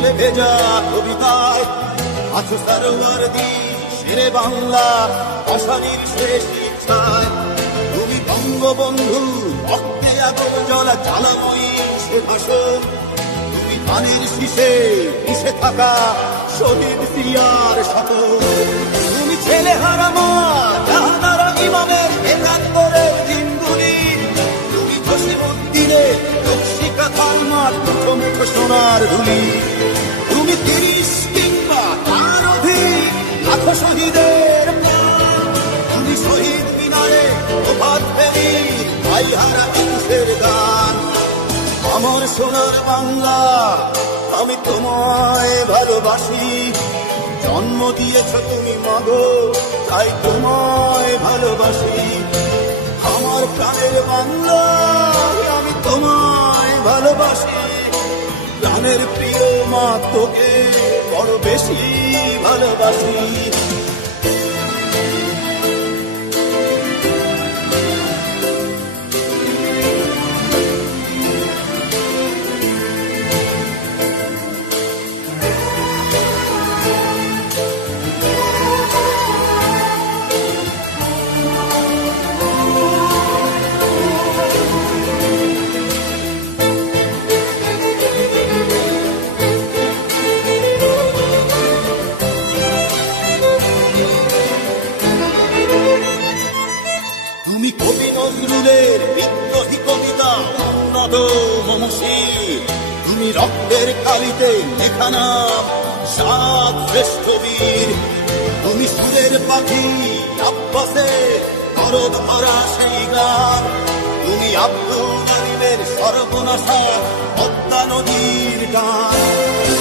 জলে ভেজা কবিতায় আছো সরোয়ারদি শেরে বাংলা আশানির শেষ ইচ্ছায়। তুমি বঙ্গবন্ধু রক্তে আগুন জ্বলা জ্বালাময়ী সে ভাষণ। তুমি ধানের শীষে মিশে থাকা শহীদ সিয়ার শপথ। তুমি ছেলে হারামা জাহানারা ইমামের একাত্তরের দিনগুলি। তুমি জসিমউদ্দিনের নকশিকা থালমার মুঠো মুঠো সোনার ধুলি। তুমি ৩০ কিংবা তার অধিক লাখো শহীদের প্রাণ। তুমি শহীদ মিনারে প্রভাত ফেরির ভাইহারা মানুষের গান। আমার সোনার বাংলা আমি তোমায় ভালোবাসি। জন্ম দিয়েছ তুমি মাগো তাই তোমায় ভালোবাসি। আমার প্রাণের বাংলা আমি তোমায় ভালোবাসি। প্রাণের প্রিয় মা তোকে বড় বেশি ভালোবাসি। তুমি কবি নজরুলের বিদ্রোহী কবিতা উন্নত মমশীল। তুমি রক্তের কালিতে লেখা নাম সাত শ্রেষ্ঠ বীর। তুমি সুরের পাখি আব্বাসের দরদ ভরা সেই গান। তুমি আব্দুল গালিবের সর্বনাশা পদ্মা নদীর গান।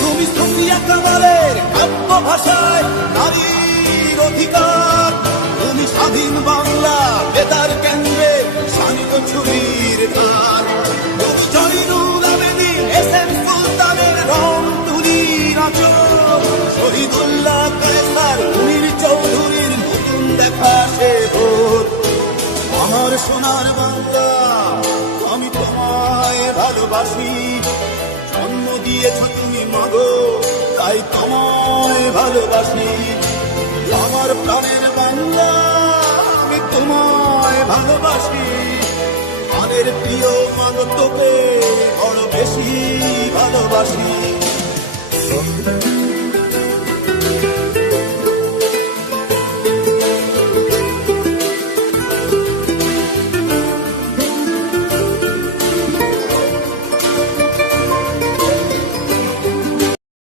তুমি সুফিয়া কামালের কাব্য ভাষায় নারীর অধিকার। তুমি স্বাধীন বাংলা বেতার কেন্দ্রে শান্ত ছুরির ধার। তুমি জয়নুল আবেদীন এসএম সুলতানের রং তুলি নাচন। শহীদুল্লাহ কায়সার মুনির চৌধুরীর নতুন দেখা সে ভোর। আমার সোনার বাংলা আমি তোমায় ভালোবাসি। জন্ম দিয়েছ তুমি মাগো তাই তোমায় ভালোবাসি। আমার প্রাণের বাংলা আমি তোমায় ভালোবাসি। প্রাণের প্রিয় মাগো তোকে বড় বেশি ভালোবাসি।